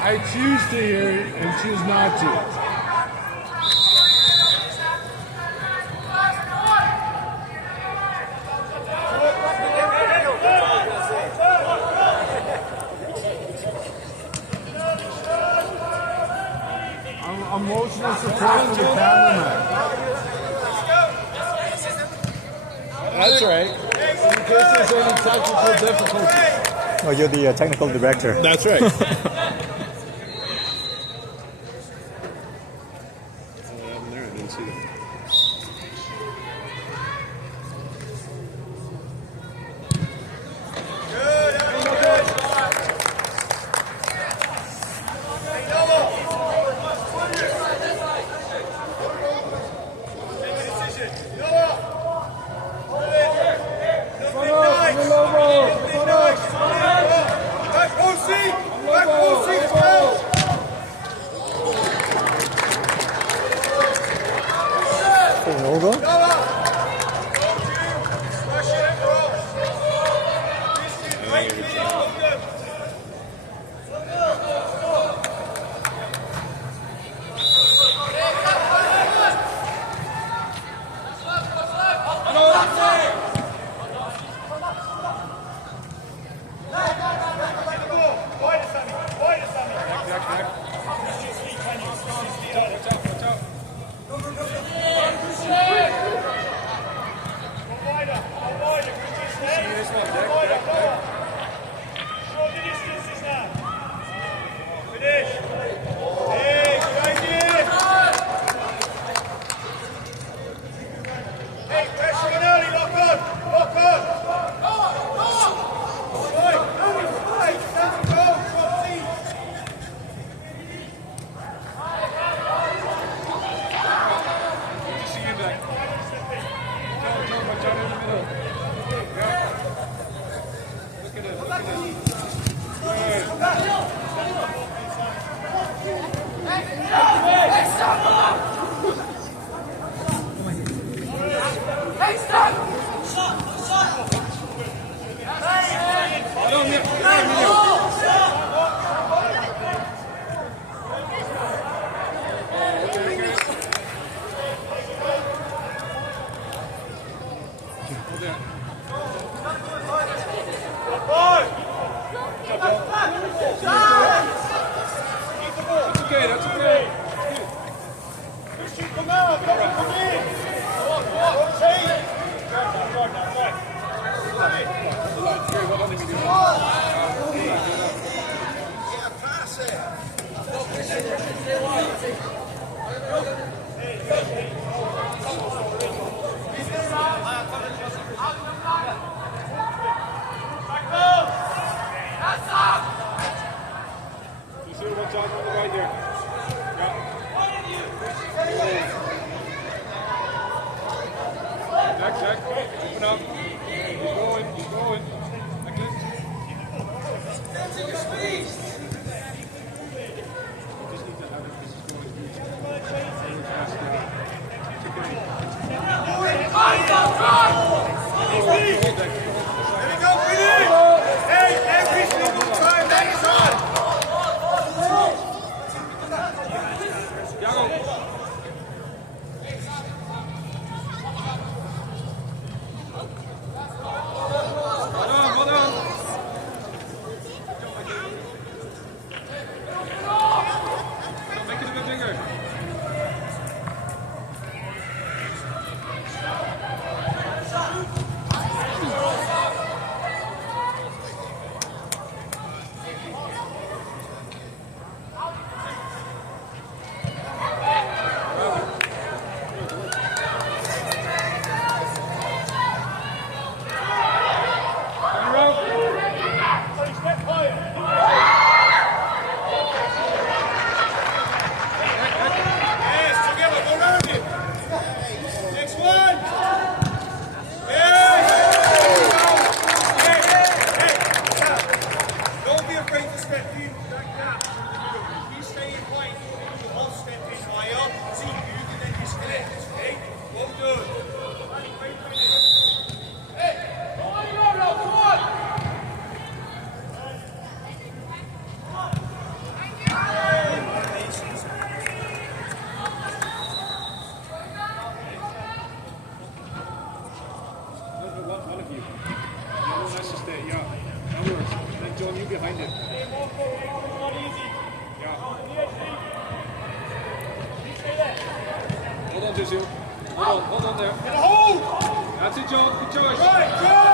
I choose to hear it and choose not to. I'm emotional support for the cameraman. That's right. In case there's any technical difficulties. Oh, you're the technical director. That's right. There, I didn't see that. Back OC! Ozil. Hold on there. Get a hold! That's it, John. Good choice. Right! Good.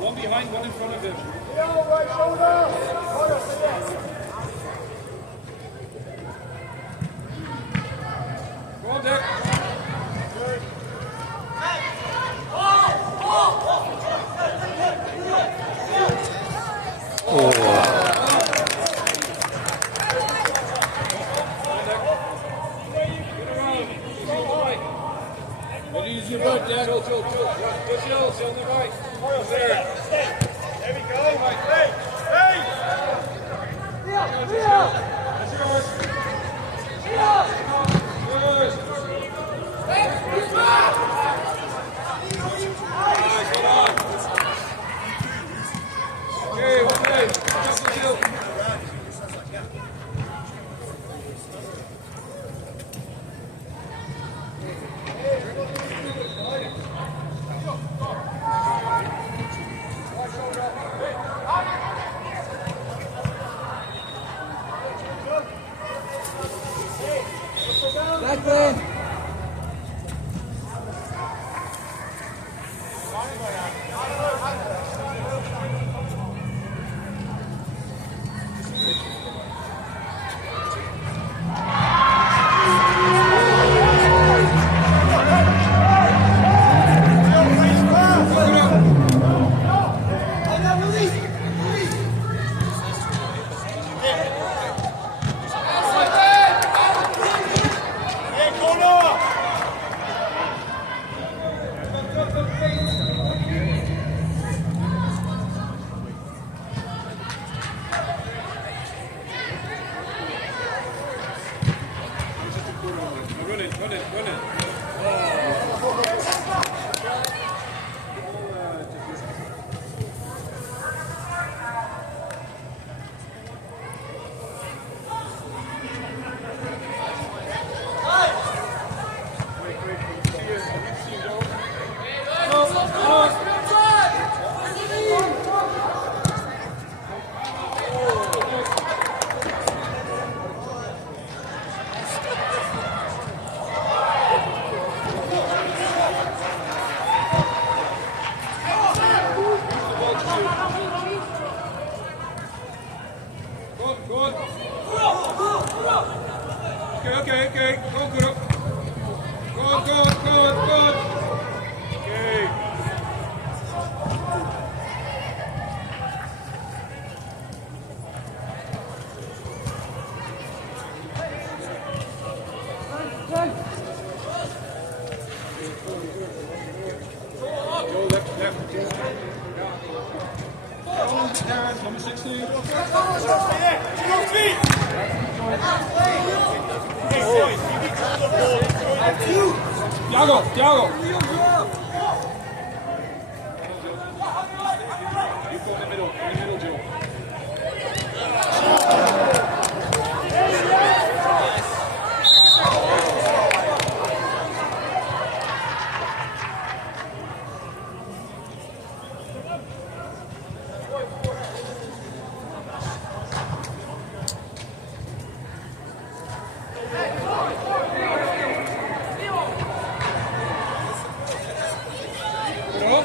One behind, one in front of him. Right shoulder. Go on, Dick. Use your butt, Dad. Chill. Just chill on the right. There. There we go. Hey! Hey! That's yours. Nice, hold on. Okay, one way. Just the chill. Run it. okay. Go, Kuro. Go on. Okay. Go left. Down, number 16. Thiago. You go in the middle, Joe. Kuro.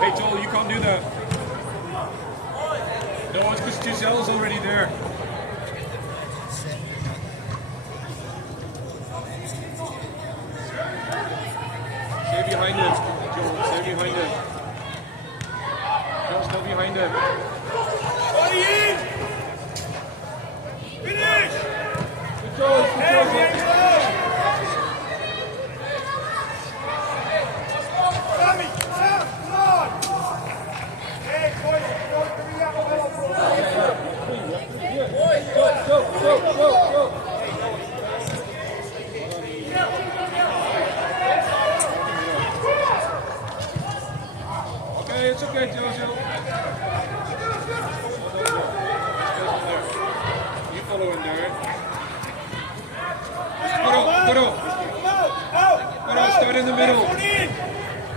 Hey, Joel, you can't do that. No, it's because Giselle's already there. Stay behind him, Joel. Stay behind him. Joel, still behind him. Finish! Good Joel. Sammy, Sam, come on! Hey, boys, don't bring up a little bro. Go. Okay, it's okay, Jojo. You follow in there. Kuro, start in the middle.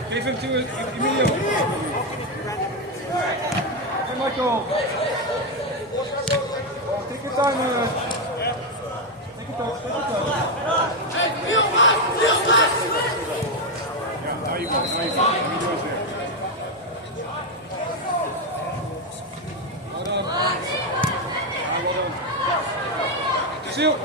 Give him to Emilio. Hey, Michael. Take your time, Take your time. Yeah, now you go. Emilio's there. Well done. Well done. Cecile.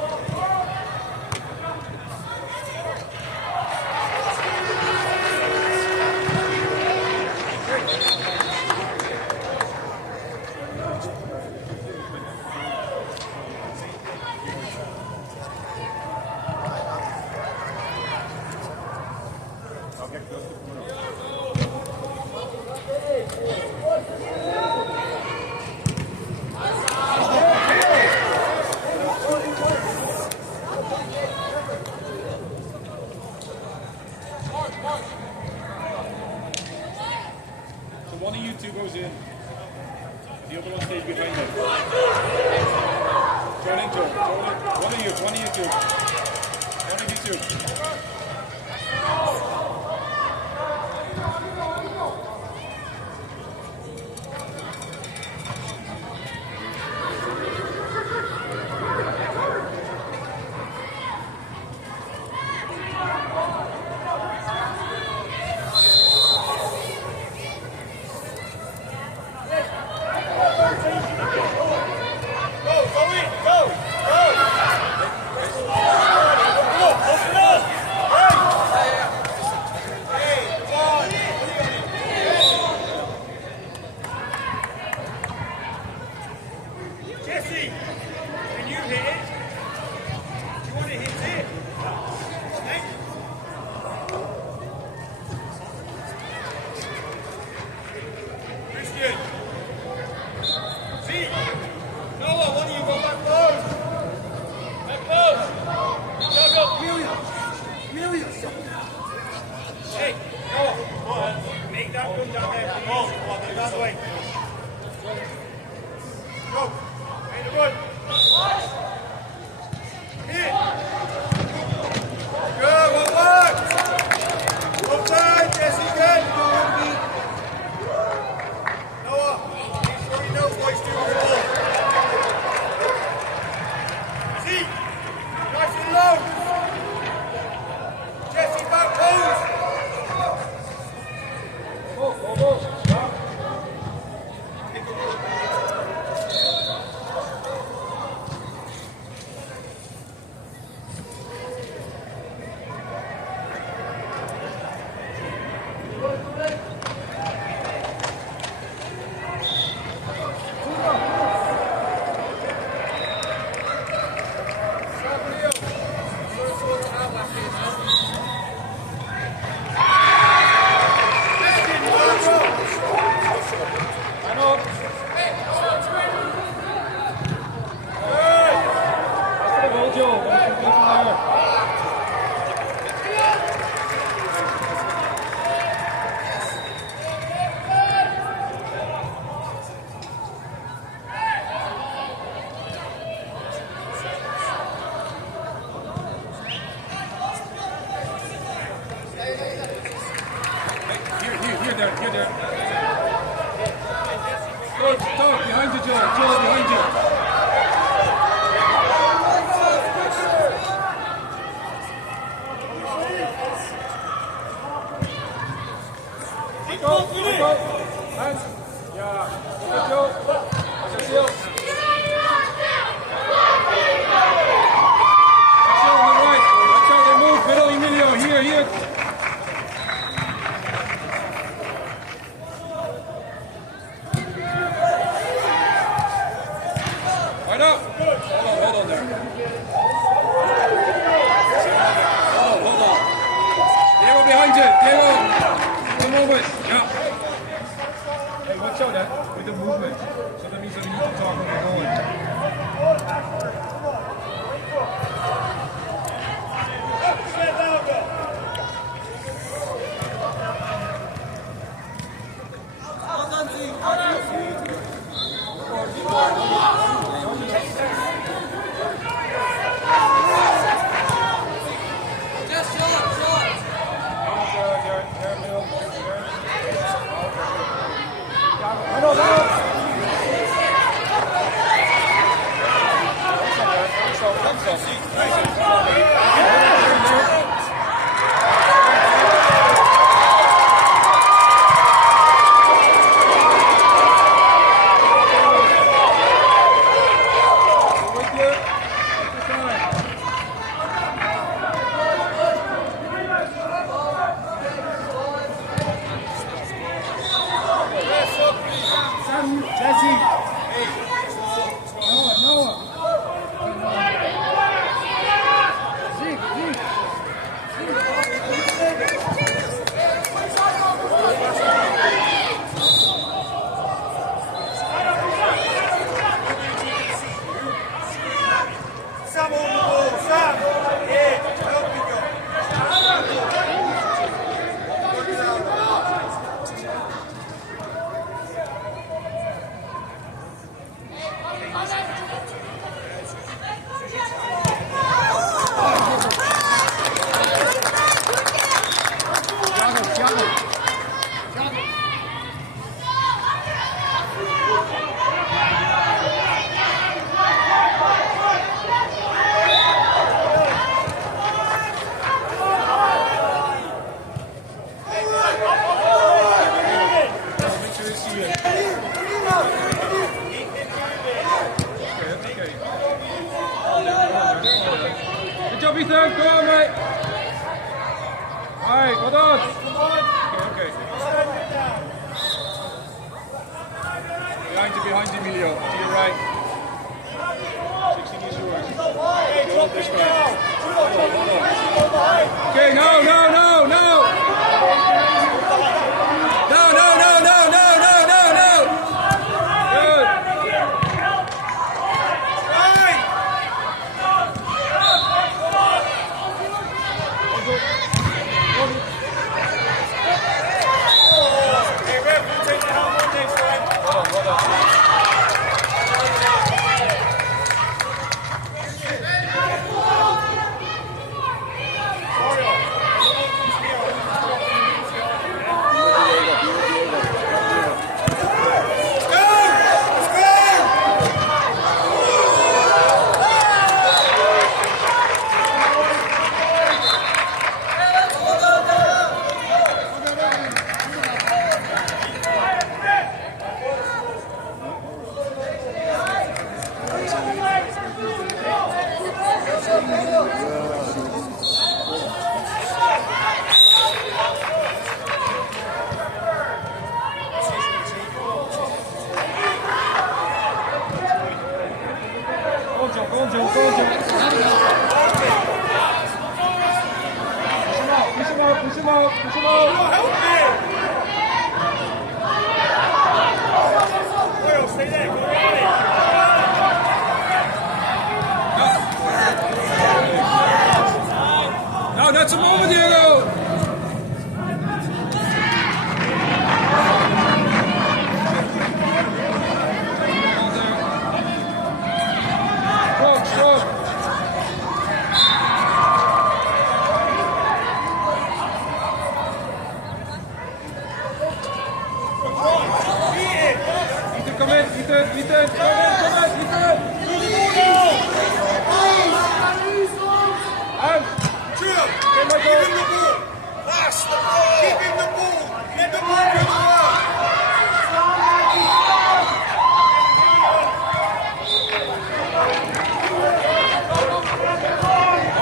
So one of you two goes in. The other one stays behind them. Turn into it. One of you two. Jesse, can you hit it? Do you want to hit it? Thank you. Christian. See? Noah, one of you go back close. Back close. Go. William. Hey, Noah. Make that run down there, please. Another way. Go. In the wood. Hit. Good, one work. Offside, Jesse, good. Noah, make sure you know boys do the ball. See, nice and low. Jesse, back pose. Here, there. Stop, behind you, Joe, behind you. Go. Hands. Yeah. Good, Joe. Joe. On the right. Watch out, they move. Middle, Emilio. Here. Right up. Hold on there. Hold on. Diego behind you. Diego. The movement. Yeah. Hey, watch out with the movement. So that means that we need to talk when we're going. Good job, Ethan. Go on, mate. All right, well done. Okay. Behind you, Emilio. To your right. 16 is yours. Go this way. Hold on. Okay, no. Hey, ref, you take the help on next Ethan, Ethan, come on, Ethan. And Drill. Give him the ball. Pass the ball. Give him the ball. Let the ball do the work.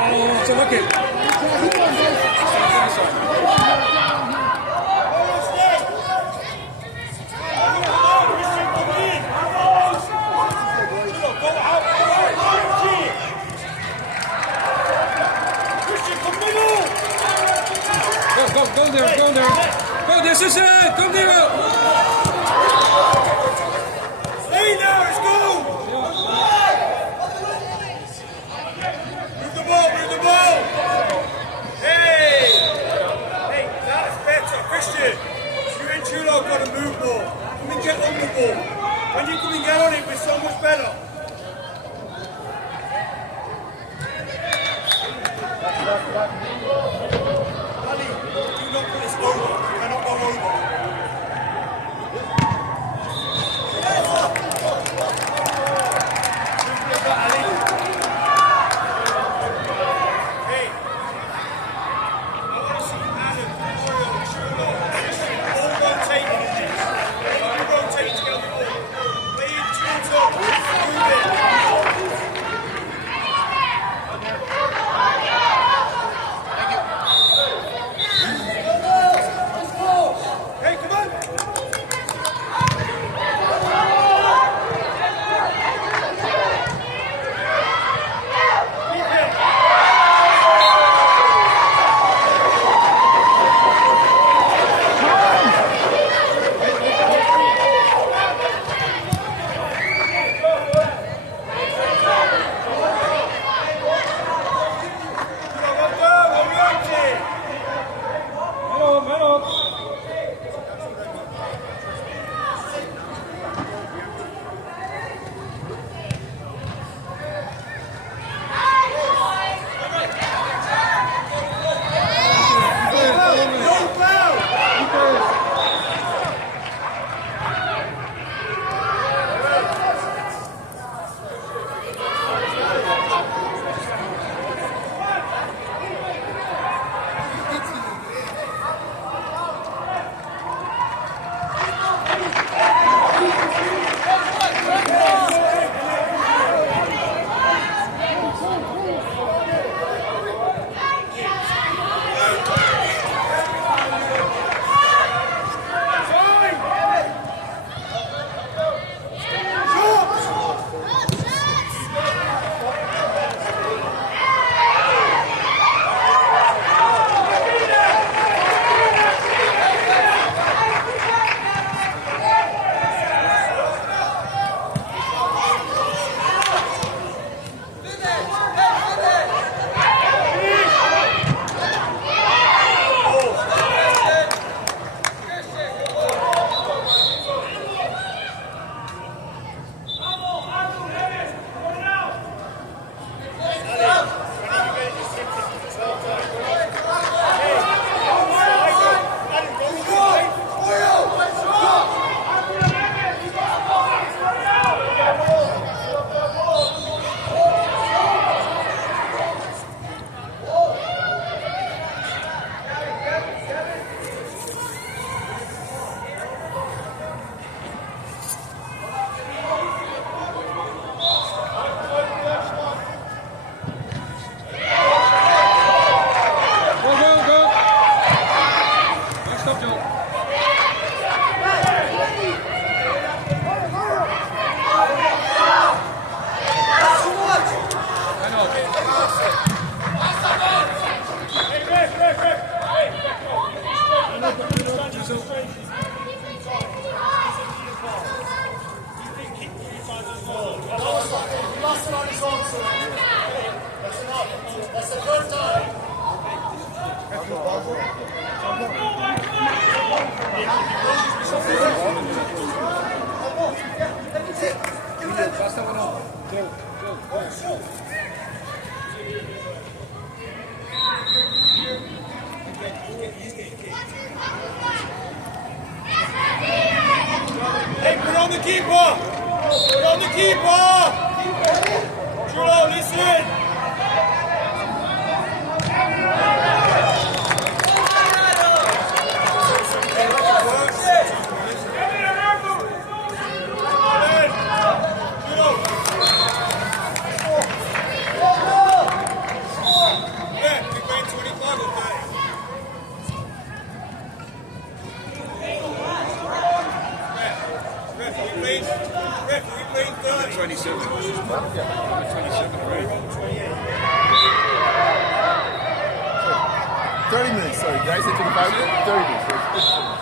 oh, it's a wicket. Go there, go there. Go there, Susan, come there. Stay there, let's go. Move the ball, move the ball. Hey, that's better. Christian, you and Chulo got to move ball. Come and get on the ball. When you come and get on it, we're so much better. Ali, do not put this over. You cannot go over. Hey, put on the keeper! Put on the keeper! Chulo, listen! Number 27. Number 27, right? 30 minutes, sorry. Did I say 25 minutes? 30 minutes.